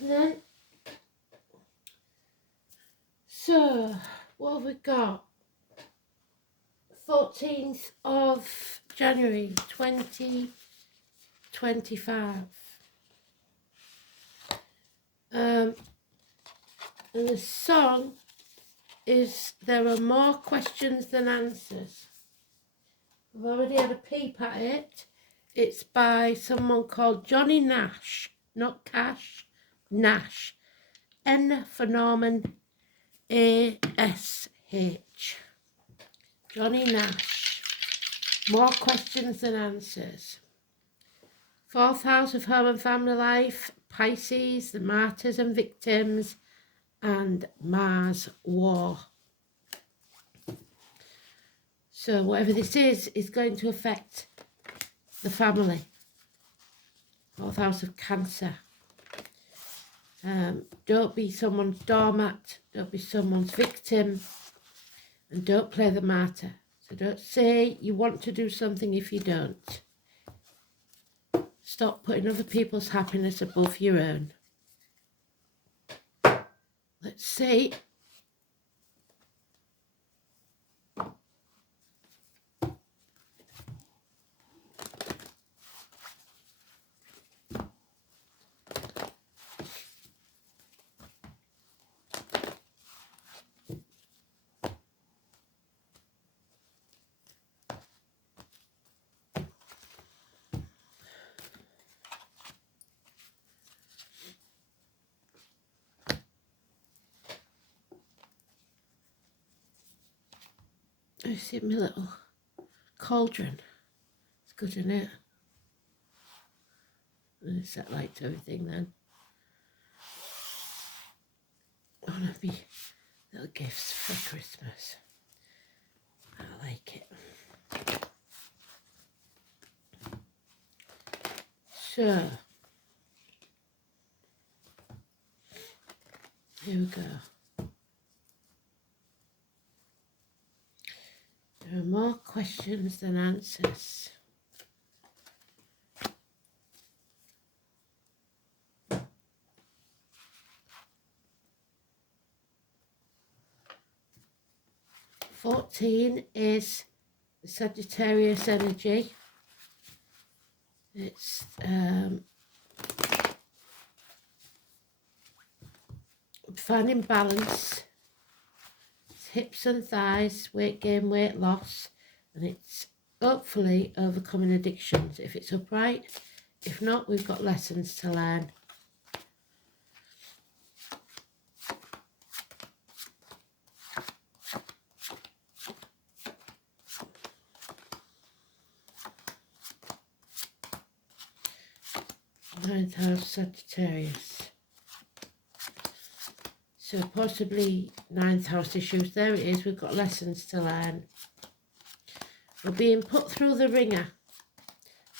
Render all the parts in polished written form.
evening. So, what have we got? 14th of January 2025. And the song is There Are More Questions Than Answers. I've already had a peep at it. It's by someone called Johnny Nash, not Cash, Nash. N for Norman, A-S-H. Johnny Nash. More questions than answers. 4th house of home and family life, Pisces, the martyrs and victims, and Mars war. So whatever this is going to affect the family. 4th house of Cancer. Don't be someone's doormat, don't be someone's victim, and don't play the martyr. So don't say you want to do something if you don't. Stop putting other people's happiness above your own. Let's see. I see my little cauldron. It's good, isn't it? And set light to everything then. One of my little gifts for Christmas. I like it. So, here we go. There are more questions than answers. "14 is the Sagittarius energy. It's finding balance. It's hips and thighs, weight gain, weight loss, and it's hopefully overcoming addictions if it's upright. If not, we've got lessons to learn. Ninth house Sagittarius. So possibly 9th house issues. There it is. We've got lessons to learn. We're being put through the ringer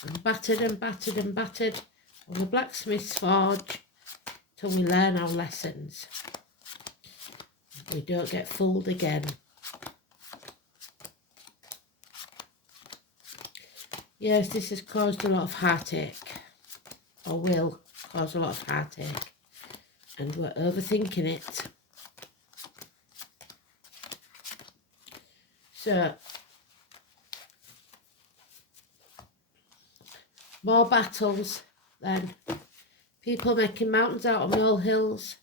and battered and battered and battered on the blacksmith's forge till we learn our lessons. We don't get fooled again. Yes, this has caused a lot of heartache, or will cause a lot of heartache, and we're overthinking it. So, more battles then. People making mountains out of molehills,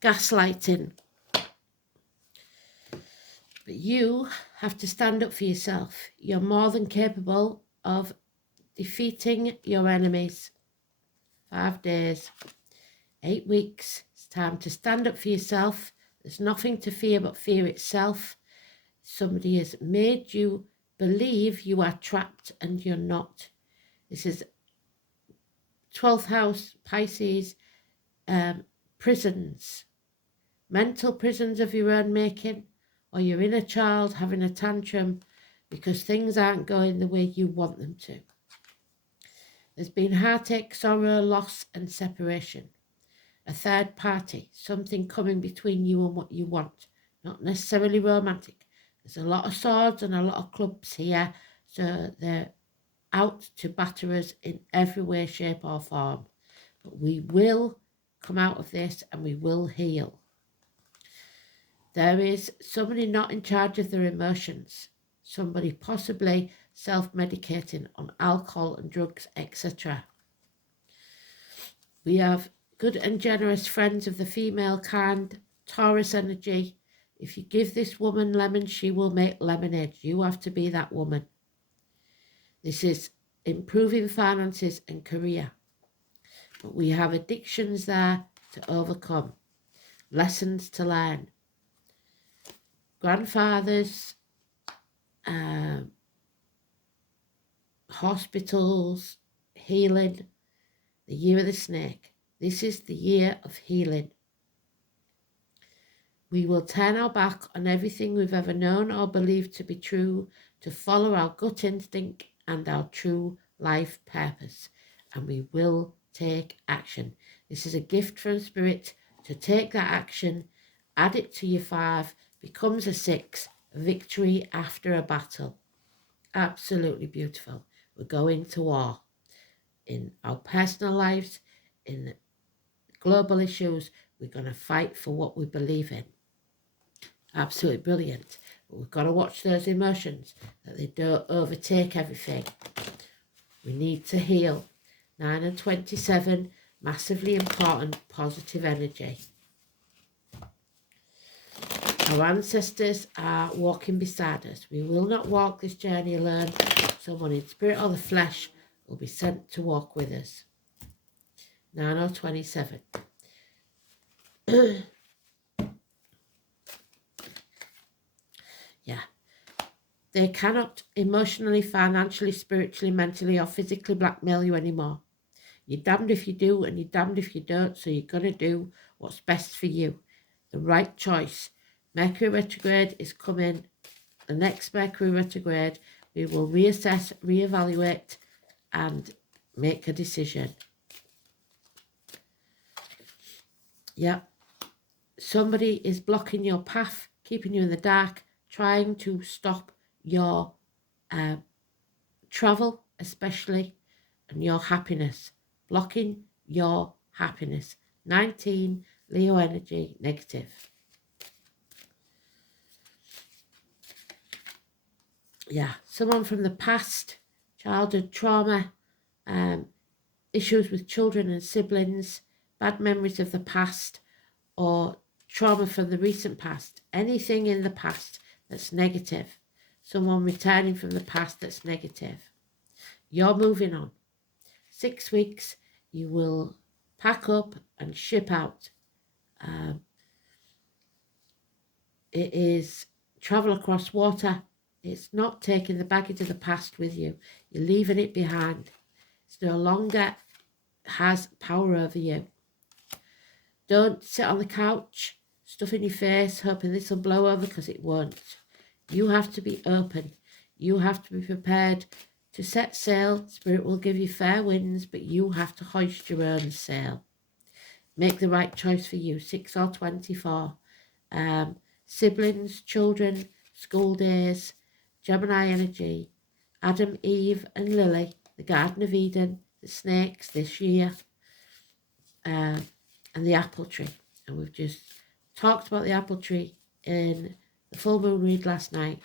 gaslighting. But you have to stand up for yourself. You're more than capable of defeating your enemies. 5 days, 8 weeks. It's time to stand up for yourself. There's nothing to fear but fear itself. Somebody has made you believe you are trapped and you're not. This is 12th house, Pisces, prisons. Mental prisons of your own making, or your inner child having a tantrum because things aren't going the way you want them to. There's been heartache, sorrow, loss and separation. A third party, something coming between you and what you want. Not necessarily romantic. There's a lot of swords and a lot of clubs here, so they're out to batter us in every way, shape or form. But we will come out of this and we will heal. There is somebody not in charge of their emotions, somebody possibly self-medicating on alcohol and drugs, etc. We have good and generous friends of the female kind, Taurus energy. If you give this woman lemon, she will make lemonade. You have to be that woman. This is improving finances and career. But we have addictions there to overcome, lessons to learn. Grandfathers, hospitals, healing, the year of the snake. This is the year of healing. We will turn our back on everything we've ever known or believed to be true to follow our gut instinct and our true life purpose. And we will take action. This is a gift from Spirit to take that action, add it to your 5, becomes a 6, victory after a battle. Absolutely beautiful. We're going to war in our personal lives, in global issues. We're going to fight for what we believe in. Absolutely brilliant. But we've got to watch those emotions, that they don't overtake everything. We need to heal. 9 and 27, massively important, positive energy. Our ancestors are walking beside us. We will not walk this journey alone. Someone in spirit or the flesh will be sent to walk with us. 9 or 27. Yeah. They cannot emotionally, financially, spiritually, mentally or physically blackmail you anymore. You're damned if you do and you're damned if you don't, so you're going to do what's best for you. The right choice. Mercury retrograde is coming. The next Mercury retrograde, we will reassess, reevaluate and make a decision. Yeah. Somebody is blocking your path, keeping you in the dark, trying to stop your travel especially, and your happiness. Blocking your happiness. 19, Leo energy, negative. Yeah, someone from the past, childhood trauma, issues with children and siblings, bad memories of the past, or trauma from the recent past. Anything in the past that's negative. Someone returning from the past that's negative. You're moving on. 6 weeks, you will pack up and ship out. It is travel across water. It's not taking the baggage of the past with you. You're leaving it behind. It's no longer has power over you. Don't sit on the couch, stuffing your face, hoping this will blow over, because it won't. You have to be open. You have to be prepared to set sail. Spirit will give you fair winds, but you have to hoist your own sail. Make the right choice for you. 6 or 24. Siblings, children, school days, Gemini energy, Adam, Eve and Lily, the Garden of Eden, the snakes this year, and the apple tree. And we've just talked about the apple tree in the full moon read last night.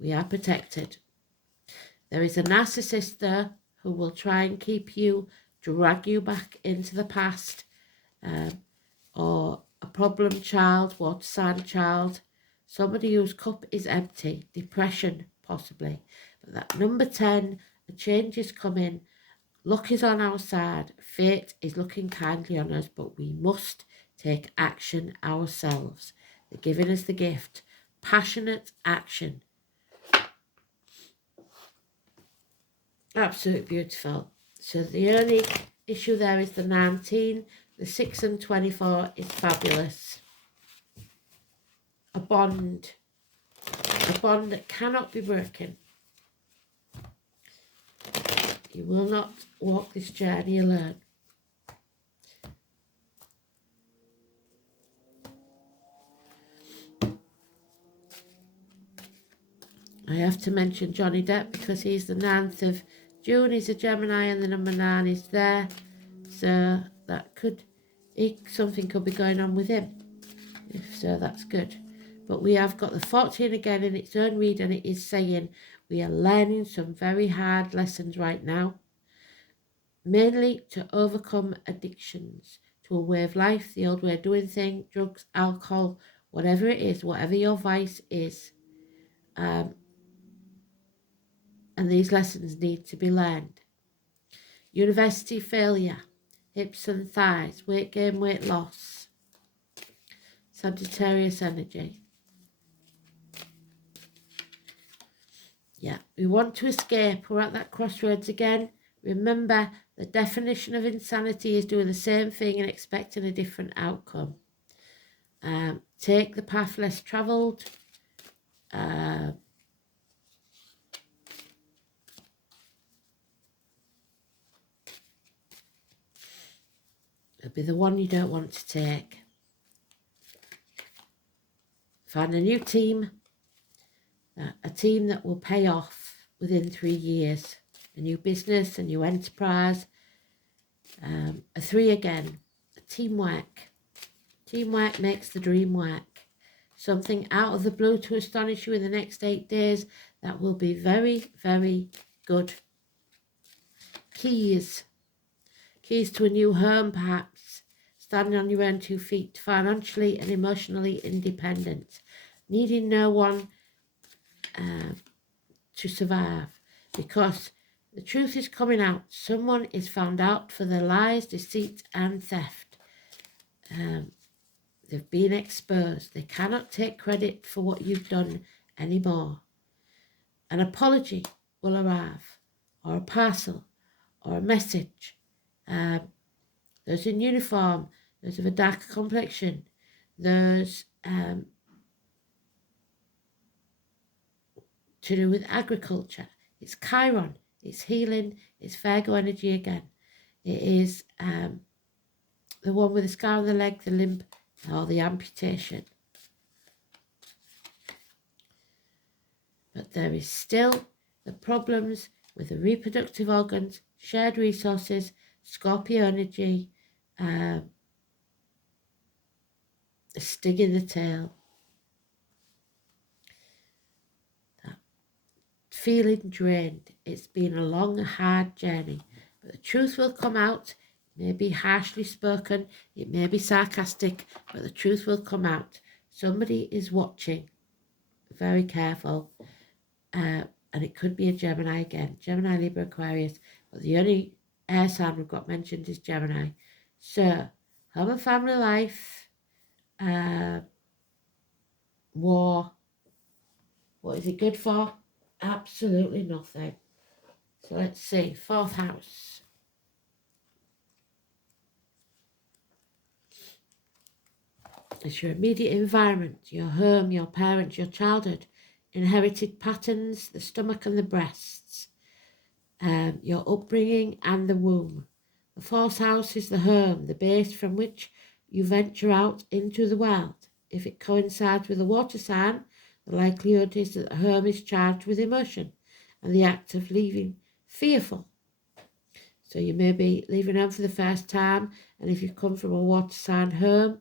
We are protected. There is a narcissist there who will try and keep you, drag you back into the past, or a problem child, water sign child, somebody whose cup is empty, depression possibly. But that number 10, a change is coming. Luck is on our side. Fate is looking kindly on us, but we must take action ourselves. They're giving us the gift. Passionate action. Absolutely beautiful. So the only issue there is the 19. The 6 and 24 is fabulous. A bond that cannot be broken. You will not walk this journey alone. I have to mention Johnny Depp because he's the 9th of June. He's a Gemini and the number 9 is there. So that could something could be going on with him. If so, that's good. But we have got the 14 again in its own read, and it is saying we are learning some very hard lessons right now, mainly to overcome addictions to a way of life, the old way of doing things, drugs, alcohol, whatever it is, whatever your vice is. And these lessons need to be learned. University failure, hips and thighs, weight gain, weight loss, Sagittarius energy. Yeah, we want to escape. We're at that crossroads again. Remember, the definition of insanity is doing the same thing and expecting a different outcome. Take the path less travelled. It'll be the one you don't want to take. Find a new team, a team that will pay off within 3 years. A new business, a new enterprise. A 3 again, a teamwork. Teamwork makes the dream work. Something out of the blue to astonish you in the next 8 days that will be very, very good. Keys to a new home, perhaps. Standing on your own 2 feet, financially and emotionally independent. Needing no one to survive, because the truth is coming out. Someone is found out for their lies, deceit and theft. They've been exposed. They cannot take credit for what you've done anymore. An apology will arrive, or a parcel, or a message. Those in uniform, those of a darker complexion, those to do with agriculture. It's Chiron, it's healing, it's Virgo energy again. It is the one with the scar on the leg, the limp, or the amputation. But there is still the problems with the reproductive organs, shared resources, Scorpio energy, a sting in the tail. That feeling drained. It's been a long, hard journey, but the truth will come out. It may be harshly spoken, it may be sarcastic, but the truth will come out. Somebody is watching. Very careful. And it could be a Gemini again. Gemini, Libra, Aquarius. But the only air sign we've got mentioned is Gemini. So, home and family life, war. What is it good for? Absolutely nothing. So let's see. 4th house. It's your immediate environment, your home, your parents, your childhood, inherited patterns, the stomach and the breasts, your upbringing and the womb. The 4th house is the home, the base from which you venture out into the world. If it coincides with a water sign, the likelihood is that the home is charged with emotion and the act of leaving fearful. So you may be leaving home for the first time, and if you come from a water sign home,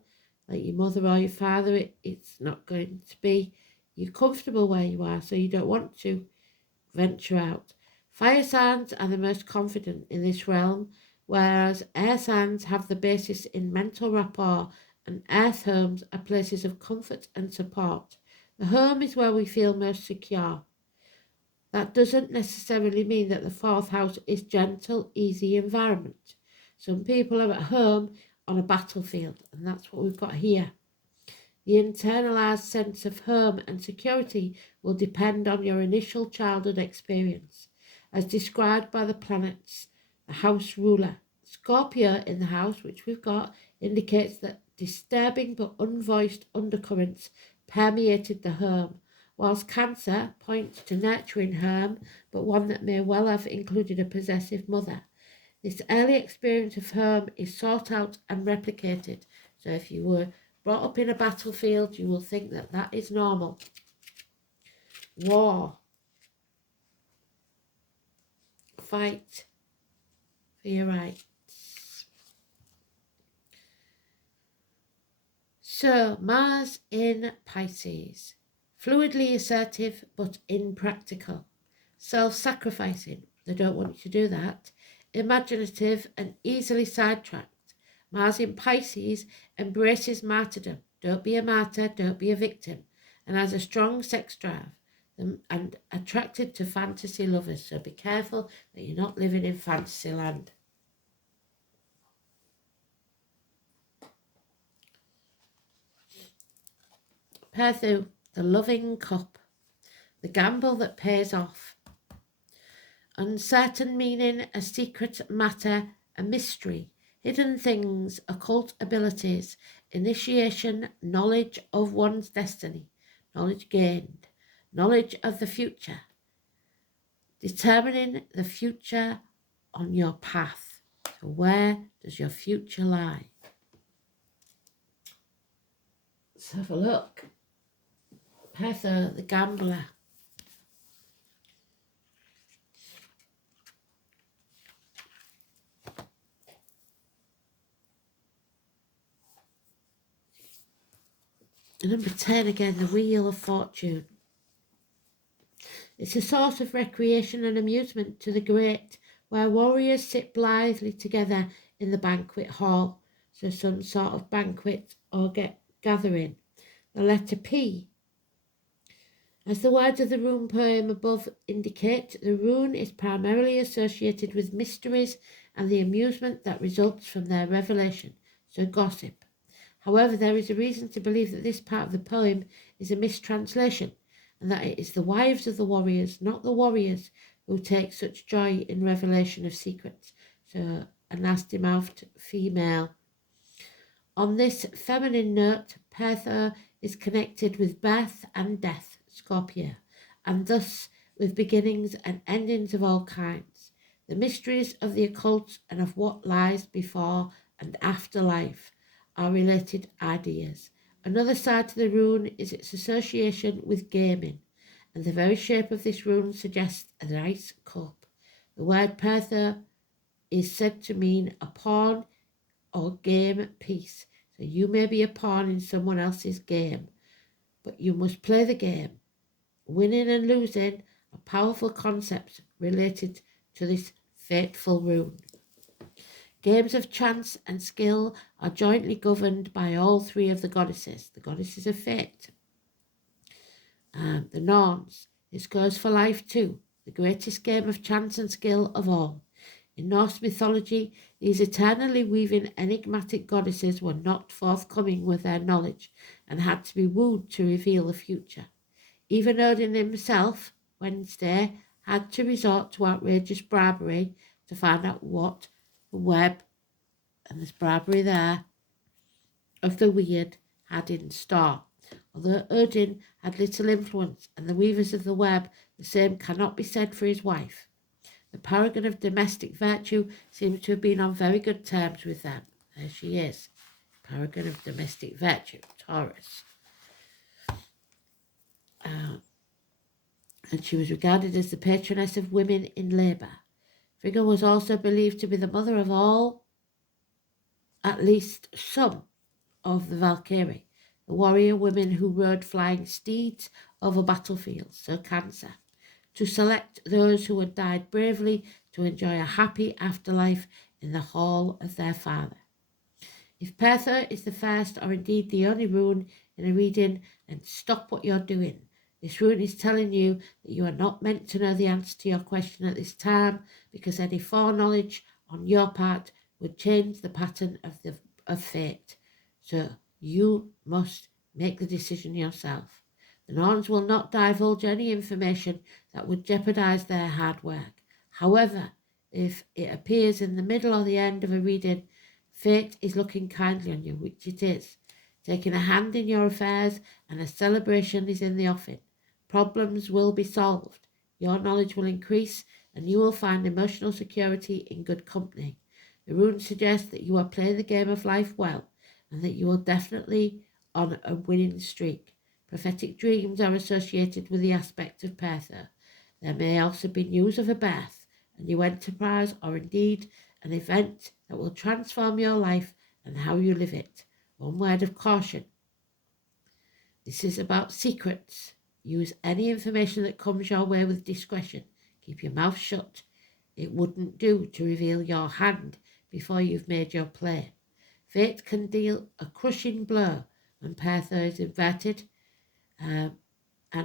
like your mother or your father, it's not going to be you're comfortable where you are, so you don't want to venture out. Fire signs are the most confident in this realm, whereas air signs have the basis in mental rapport, and earth homes are places of comfort and support. The home is where we feel most secure. That doesn't necessarily mean that the 4th house is gentle, easy environment. Some people are at home on a battlefield, and that's what we've got here. The internalized sense of home and security will depend on your initial childhood experience, as described by the planets, the house ruler. Scorpio in the house, which we've got, indicates that disturbing but unvoiced undercurrents permeated the home, whilst Cancer points to nurturing home, but one that may well have included a possessive mother. This early experience of home is sought out and replicated. So if you were brought up in a battlefield, you will think that that is normal. War. Fight for your rights. So, Mars in Pisces. Fluidly assertive but impractical. Self-sacrificing. They don't want you to do that. Imaginative and easily sidetracked. Mars in Pisces embraces martyrdom. Don't be a martyr, don't be a victim. And has a strong sex drive and attracted to fantasy lovers. So be careful that you're not living in fantasy land. Perthu, the loving cup. The gamble that pays off. Uncertain meaning, a secret matter, a mystery, hidden things, occult abilities, initiation, knowledge of one's destiny, knowledge gained, knowledge of the future, determining the future on your path. So where does your future lie? Let's have a look. Pertha, the gambler. Number 10 again, the Wheel of Fortune. It's a source of recreation and amusement to the great, where warriors sit blithely together in the banquet hall. So some sort of banquet or gathering. The letter P. As the words of the rune poem above indicate, the rune is primarily associated with mysteries and the amusement that results from their revelation, so gossip. However, there is a reason to believe that this part of the poem is a mistranslation, and that it is the wives of the warriors, not the warriors, who take such joy in revelation of secrets. So, a nasty-mouthed female. On this feminine note, Pertha is connected with birth and death, Scorpio, and thus with beginnings and endings of all kinds, the mysteries of the occult and of what lies before and after life are related ideas. Another side to the rune is its association with gaming, and the very shape of this rune suggests a nice cup. The word Pertha is said to mean a pawn or game piece. So you may be a pawn in someone else's game, but you must play the game. Winning and losing are powerful concepts related to this fateful rune. Games of chance and skill are jointly governed by all three of the goddesses of fate. The Norns. This goes for life too, the greatest game of chance and skill of all. In Norse mythology, these eternally weaving enigmatic goddesses were not forthcoming with their knowledge and had to be wooed to reveal the future. Even Odin himself, Wednesday, had to resort to outrageous bribery to find out what the web, and there's bribery there, of the weird had in store. Although Odin had little influence and the weavers of the web, the same cannot be said for his wife. The paragon of domestic virtue seems to have been on very good terms with them. There she is, paragon of domestic virtue, Taurus. And she was regarded as the patroness of women in labour. Frigga was also believed to be the mother of all, at least some, of the Valkyrie, the warrior women who rode flying steeds over battlefields, so Cancer, to select those who had died bravely to enjoy a happy afterlife in the hall of their father. If Pertha is the first or indeed the only rune in a reading, then stop what you're doing. This rune is telling you that you are not meant to know the answer to your question at this time, because any foreknowledge on your part would change the pattern of fate. So you must make the decision yourself. The Norns will not divulge any information that would jeopardize their hard work. However, if it appears in the middle or the end of a reading, fate is looking kindly on you, which it is, taking a hand in your affairs, and a celebration is in the offing. Problems will be solved, your knowledge will increase, and you will find emotional security in good company. The rune suggests that you are playing the game of life well, and that you will definitely on a winning streak. Prophetic dreams are associated with the aspect of Pertha. There may also be news of a birth, a new enterprise, or indeed an event that will transform your life and how you live it. One word of caution: This is about secrets. Use any information that comes your way with discretion. Keep your mouth shut. It wouldn't do to reveal your hand before you've made your play. Fate can deal a crushing blow when Pertho is inverted, and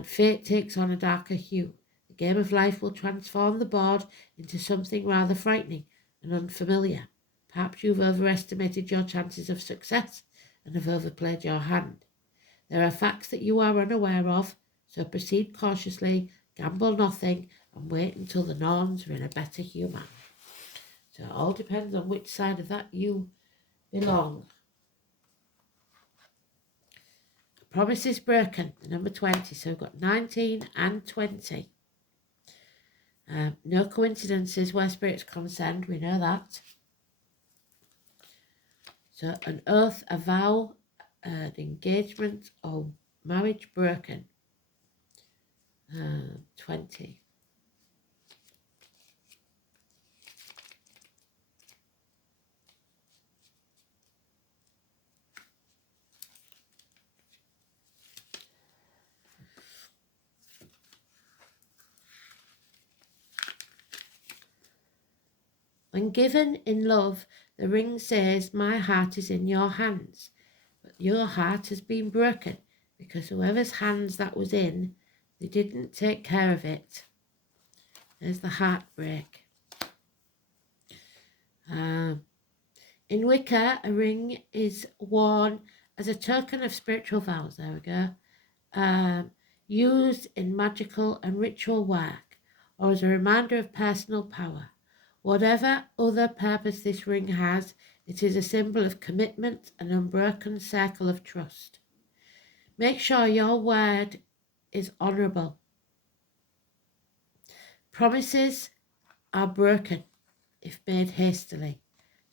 fate takes on a darker hue. The game of life will transform the board into something rather frightening and unfamiliar. Perhaps you've overestimated your chances of success and have overplayed your hand. There are facts that you are unaware of, so proceed cautiously, gamble nothing, and wait until the Norns are in a better humour. So it all depends on which side of that you belong. Promises broken, the number 20. So we've got 19 and 20. No coincidences where spirit's concerned, we know that. So an oath, a vow, an engagement or marriage broken. 20. When given in love, the ring says, my heart is in your hands. But your heart has been broken because whoever's hands that was in, they didn't take care of it. There's the heartbreak. In Wicca, a ring is worn as a token of spiritual vows. There we go. Used in magical and ritual work or as a reminder of personal power. Whatever other purpose this ring has, it is a symbol of commitment, an unbroken circle of trust. Make sure your word is honourable. Promises are broken if made hastily,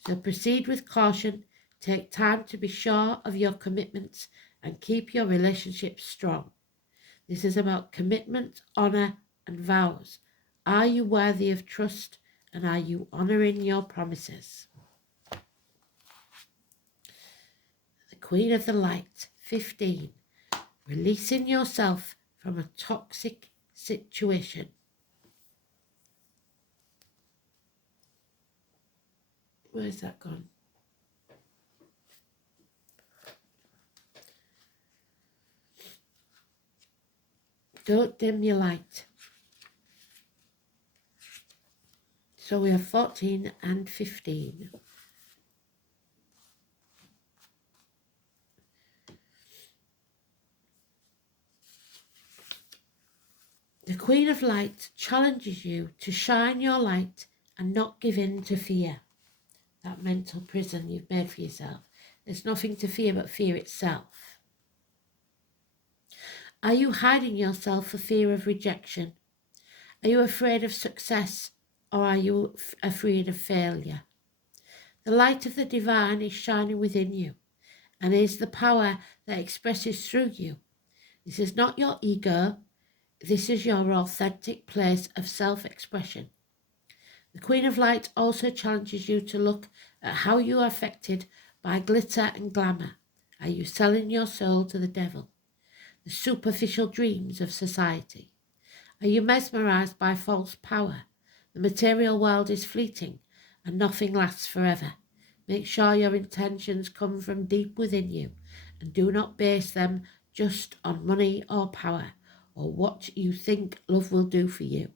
so proceed with caution, take time to be sure of your commitments and keep your relationships strong. This is about commitment, honour and vows. Are you worthy of trust? And are you honouring your promises? The Queen of the Light, 15. Releasing yourself from a toxic situation. Where's that gone? Don't dim your light. So we have 14 and 15. The Queen of Light challenges you to shine your light and not give in to fear. That mental prison you've made for yourself. There's nothing to fear but fear itself. Are you hiding yourself for fear of rejection? Are you afraid of success or are you afraid of failure? The light of the divine is shining within you and is the power that expresses through you. This is not your ego. This is your authentic place of self-expression. The Queen of Light also challenges you to look at how you are affected by glitter and glamour. Are you selling your soul to the devil? The superficial dreams of society? Are you mesmerized by false power? The material world is fleeting and nothing lasts forever. Make sure your intentions come from deep within you and do not base them just on money or power or what you think love will do for you.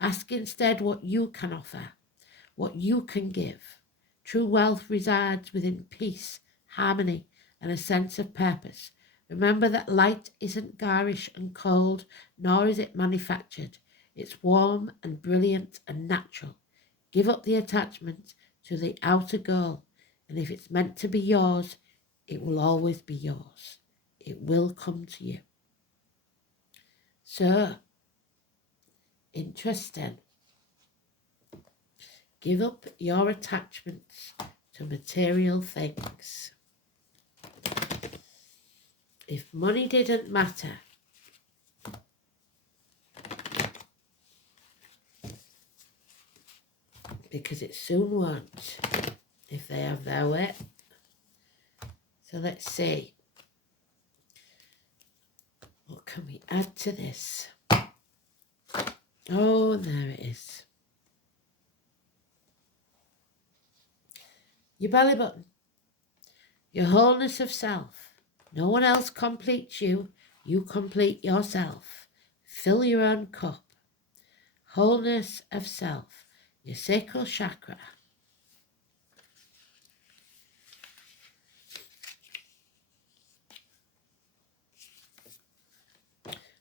Ask instead what you can offer, what you can give. True wealth resides within peace, harmony, and a sense of purpose. Remember that light isn't garish and cold, nor is it manufactured. It's warm and brilliant and natural. Give up the attachment to the outer goal, and if it's meant to be yours, it will always be yours. It will come to you. So, interesting. Give up your attachments to material things. If money didn't matter, because it soon won't, if they have their way. So let's see. What can we add to this? Oh, there it is. Your belly button. Your wholeness of self. No one else completes you. You complete yourself. Fill your own cup. Wholeness of self. Your sacral chakra.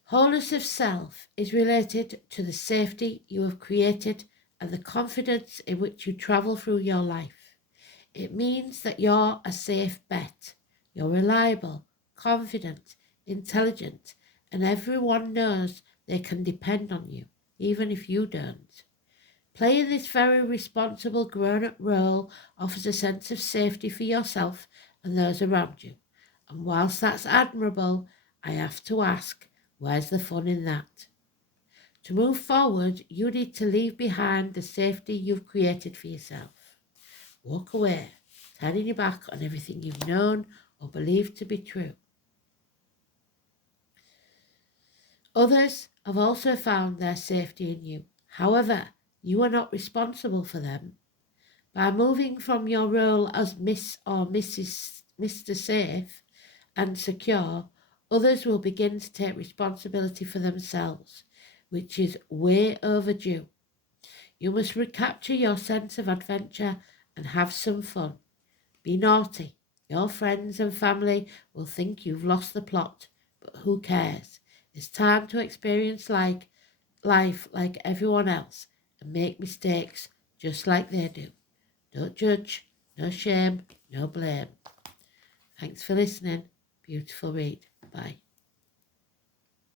Wholeness of self is related to the safety you have created and the confidence in which you travel through your life. It means that you're a safe bet. You're reliable, confident, intelligent, and everyone knows they can depend on you, even if you don't. Playing this very responsible grown-up role offers a sense of safety for yourself and those around you. And whilst that's admirable, I have to ask, where's the fun in that? To move forward, you need to leave behind the safety you've created for yourself. Walk away, turning your back on everything you've known or believed to be true. Others have also found their safety in you. However, you are not responsible for them. By moving from your role as Miss or Mr. Safe and Secure, others will begin to take responsibility for themselves, which is way overdue. You must recapture your sense of adventure and have some fun. Be naughty. Your friends and family will think you've lost the plot, but who cares? It's time to experience life like everyone else and make mistakes just like they do. Don't judge, no shame, no blame. Thanks for listening. Beautiful read. Bye.